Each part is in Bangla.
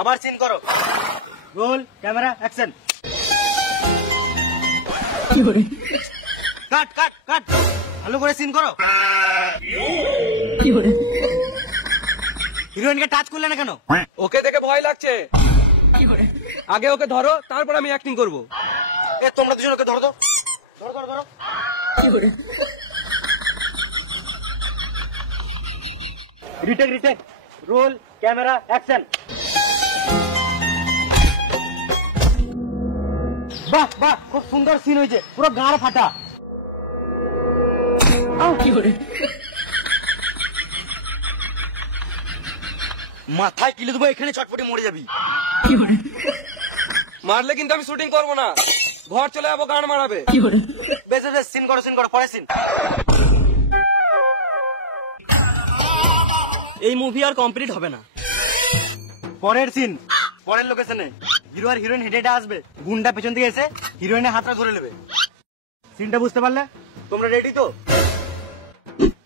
আবার সিন করো। Roll camera action. Cut cut cut, ভালো করে সিন করো। হিরোইনকে টাচ করলে না কেন? ওকে দেখে ভয় লাগছে। আগে ওকে ধরো, তারপর আমি অ্যাক্টিং করব। এ তোমরা দুজন ওকে ধরো তো, ধরো ধরো ধরো। Retake retake, role camera action. বাহ বাহ, খুব সুন্দর সিন হয়েছে, পুরো গাঁড় ফাটা। মাথায় কিলে দেবো, এখানে চটপটি মরে যাবি। মারলে কিন্তু আমি শুটিং করবো না, ঘর চলে যাবো, গান মারাবে। বেশ বেশ, সিন করো সিন করো, পরে সিন। এই মুভি আর কমপ্লিট হবে না। পরের সিন, পরের লোকেশনে হিরো আর হিরোইন হেঁটে হেঁটে আসবে, গুন্ডা পেছন থেকে এসে হিরোইনের হাতটা ধরে নেবে। সিনটা বুঝতে পারলে? তোমরা রেডি তো?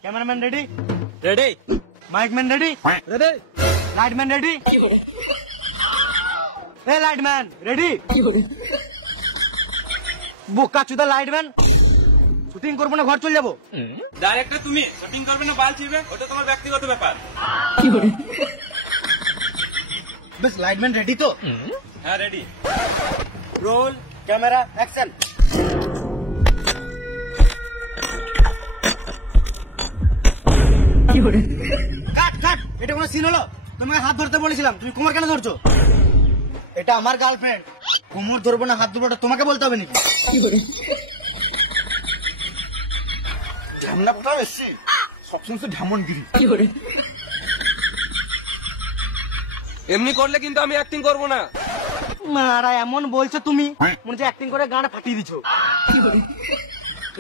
Cameraman ready? Ready? Mikeman ready? Ready? Lightman ready? এ লাইটম্যান রেডি? বোকা চুদা লাইটম্যান, শুটিং করবো না, ঘর চলে যাবো। ডাইরেক্টর তুমি শুটিং করবে না বাল ছিড়বে, ওটা তোমার ব্যক্তিগত ব্যাপার। বেশ, লাইটম্যান রেডি তো? হ্যাঁ ready. Roll camera action. Cut cut, এটা কোনো সিন হলো? তোমাকে হাত ধরতে বলেছিলাম, তুমি কোমর কেন ধরছো? এটা আমার গার্লফ্রেন্ড, কোমর ধরবো না হাত ধরবো তোমাকে বলতে হবে নাকি? ঝামনা কোথাও এসছি, সবসময় তো ঝামনগিরি। এমনি করলে কিন্তু আমি অ্যাক্টিং করবো না। মারা এমন বলছো তুমি, মনে হচ্ছে অ্যাক্টিং করে গানটা ফাটিয়ে দিছো।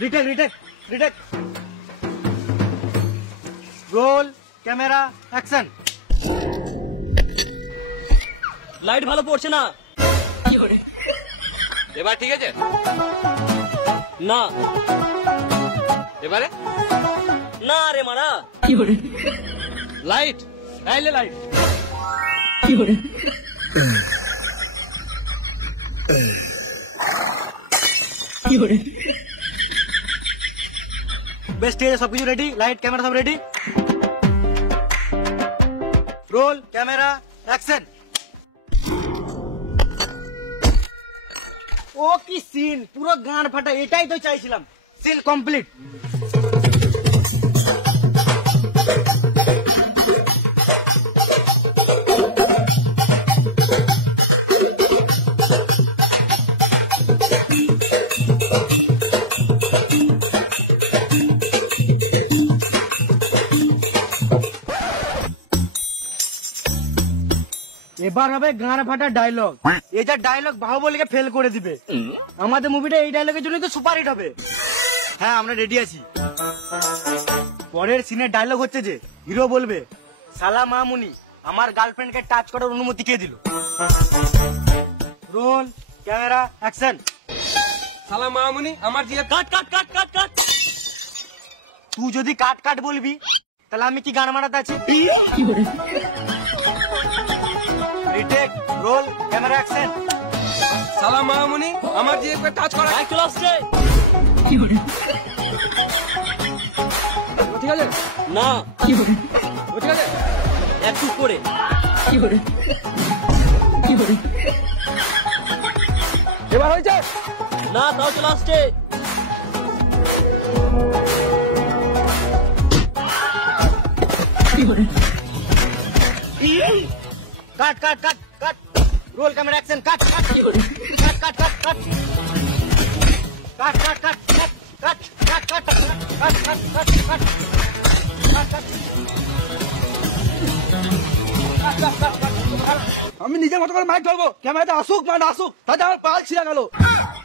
Retake retake retake, role camera action. Light ভালো পড়ছে না। এবার ঠিক আছে? না এবারে না রে মারা। লাইট, তাইলে লাইট। বেশ ঠিক আছে, সবকিছু রেডি, লাইট ক্যামেরা সব রেডি। Roll camera action. ও কি সিন, পুরো গান ফাটা, এটাই তো চাইছিলাম। Scene complete. এবার হবে গান ফাটা ডায়লগ। এই যা ডায়লগ বাহুবলীকে ফেল করে দিবে। আমাদের মুভিটা এই ডায়লগের জন্যই তো সুপারহিট হবে। হ্যাঁ, আমরা রেডি আছি। পরের সিনের ডায়লগ হচ্ছে যে হিরো বলবে, সালা মামুনি, আমার গার্লফ্রেন্ডকে টাচ করার অনুমতি কে দিল? Role camera action. সালা মামুনি, আমার জিয়ে। কাট কাট কাট কাট কাট। তুই যদি কাট কাট বলবি, তাহলে আমি কি গান মারাতে আছি? Retake, role camera action. সালা মামুনি, আমার জিয়ে টাচ করা। লাইট চলে আসছে। ঠিক আছে? না ঠিক আছে? একটু করে। এবার হয়েছে? না, তাও চলে আসছে। কাট কাট কাট কাট, role camera action. Cut cut cut cut cut cut cut cut cut cut cut cut cut cut কাট আমি নিজের মতো করে মাইক ধরবো, ক্যামেরাটা আসুক না আসুক, তাতে আমার পাল ছিঁড়া গেল।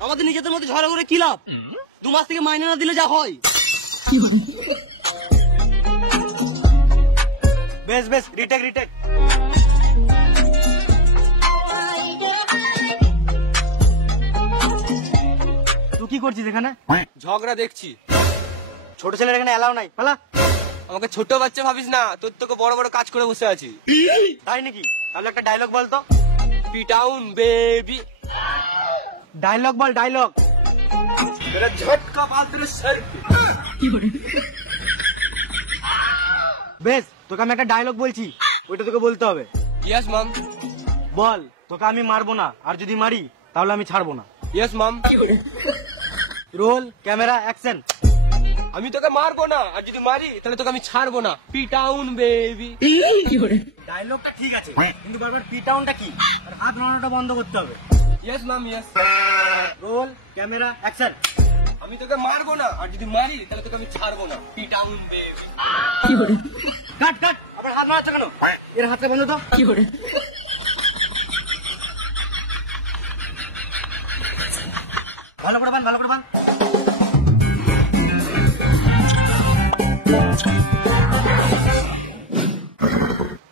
আমাদের নিজেদের মধ্যে ঝগড়া করে কি লাভ? 2 মাস থেকে মাইনে না দিলে যা হয়। বেশ বেশ, রিটেক রিটেক। তুই কি করছিস এখানে? ঝগড়া দেখছি। ছোট ছেলের এখানে এলাও নাই, পালা। আমাকে ছোট বাচ্চা ভাবিস না, তোর তোকে বড় বড় কাজ করে বসে আছি। তাই নাকি? তাহলে একটা ডায়লগ বল তো। পিটাউন বেবি। ডায়লগ বল, ডায়লগ। मेरा झटका बाल तेरे सर पे। বেশ, তোকে আমি একটা ডায়লগ বলছি, ওইটা তোকে বলতে হবে। यस मम। বল, তোকে আমি মারবো না, আর যদি মারি তাহলে আমি ছাড়বো না। यस मम। Role camera action. আমি তোকে মারবো না, আর যদি মারি তাহলে তোকে আমি ছাড়বো না। পিটাউন বেবি। ডায়লগটা ঠিক আছে, কিন্তু বারবার পিটাউনটা কি আর হাত নাড়ানোটা বন্ধ করতে হবে। यस मम यस। Role camera action. আমি তোকে মারবো না, আর যদি মারি তাহলে তোকে আমি ছাড়বো না। পিটাউন বেবি। কাট কাট, আবার হাত নাড়াচ্ছ কেন? এর হাতটা বন্ধ তো। ভালো করে বান, ভালো করে বান।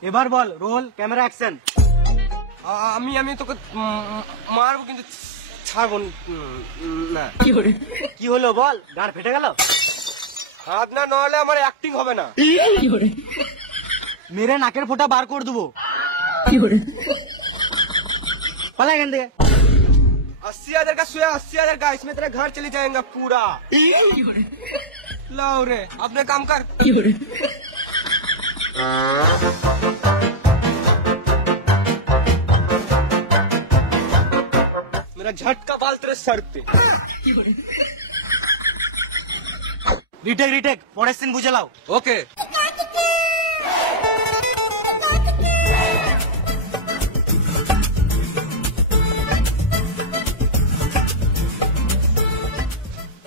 এবার বল, রোল ক্যামেরা অ্যাকশন। আমি তোকে মারবো, কিন্তু ছাড়বো না। কি হলো বল, গাড় ফেটে গেল? হাত না নলে আমার অ্যাক্টিং হবে না। মেরে নাকের ফোঁটা বার করে দেবো। পালা এখান থেকে। 80,000 का सोया, 80,000 का, इसमें तेरा घर चले जाएगा पूरा। लाओ रे, अपने काम कर। मेरा झटका बाल तेरे सर पे। রিটেক রিটেক, পরের সিন বুঝে লাও। ओके।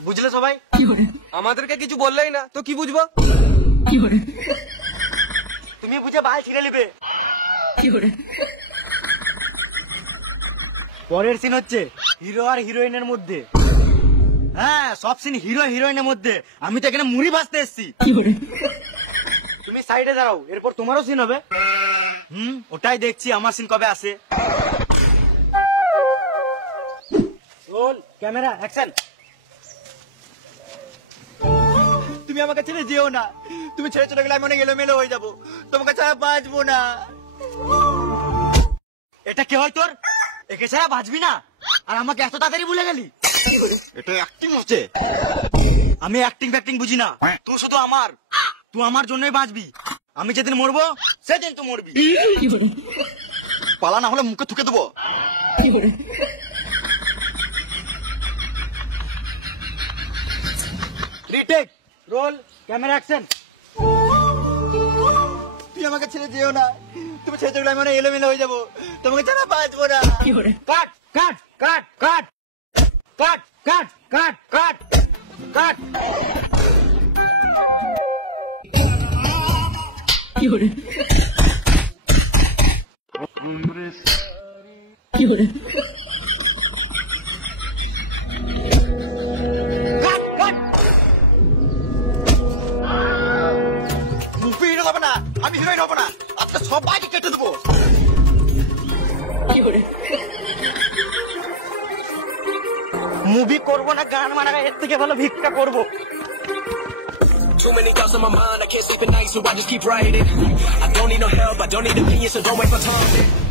বুঝলে সবাই? আমাদেরকে কিছু বললেই না তো কি বুঝবো? তুমি বুঝে বাল ছিঁড়ে নিবে। পরের সিন হচ্ছে হিরো আর হিরোইনের মধ্যে। হ্যাঁ, সব সিন হিরো হিরোইনের মধ্যে। আমি তো এখানে মুড়ি ভাজতে এসছি। তুমি সাইডে দাঁড়াও, এরপর তোমারও সিন হবে। ওটাই দেখছি আমার সিন কবে আসে। Role camera action. তুমি আমাকে ছেড়ে যেও না, তুমি ছেড়ে চলে গেলে আমি অনেক এলোমেলো হয়ে যাবো, তোমাকে ছাড়া বাঁচবো না। এটা কে হয় তোর? একে ছাড়া বাঁচবি না, আর আমাকে এত তাড়াতাড়ি ভুলে গেলি? এটা অ্যাক্টিং হচ্ছে। আমি অ্যাক্টিং ফ্যাক্টিং বুঝি না, তুই শুধু আমার, তুই আমার জন্যই বাঁচবি। আমি যেদিন মরবো সেদিন তুই মরবি। পালা না হলে মুখে থুকে দেবো। Retake, role camera action. তুই আমাকে ছেড়ে যেও না, তুমি ছেড়ে চলে আমি অনেক এলোমেলো হয়ে যাবো, তোমাকে ছাড়া বাঁচবো না। কাট cut cut cut cut cut cut cut cut. Cut কাট। মুভি হিরো হবে না, আমি হিরোইন হবো না, আপনার সবাইকে কেটে দেবো। মুভি করবো না, গান মারা, এর থেকে ভালো ভিক্ষা করবো। Too many thoughts on my mind, I can't sleep at night, so I just keep writing. I don't need no help, I don't need opinions, so don't waste my time.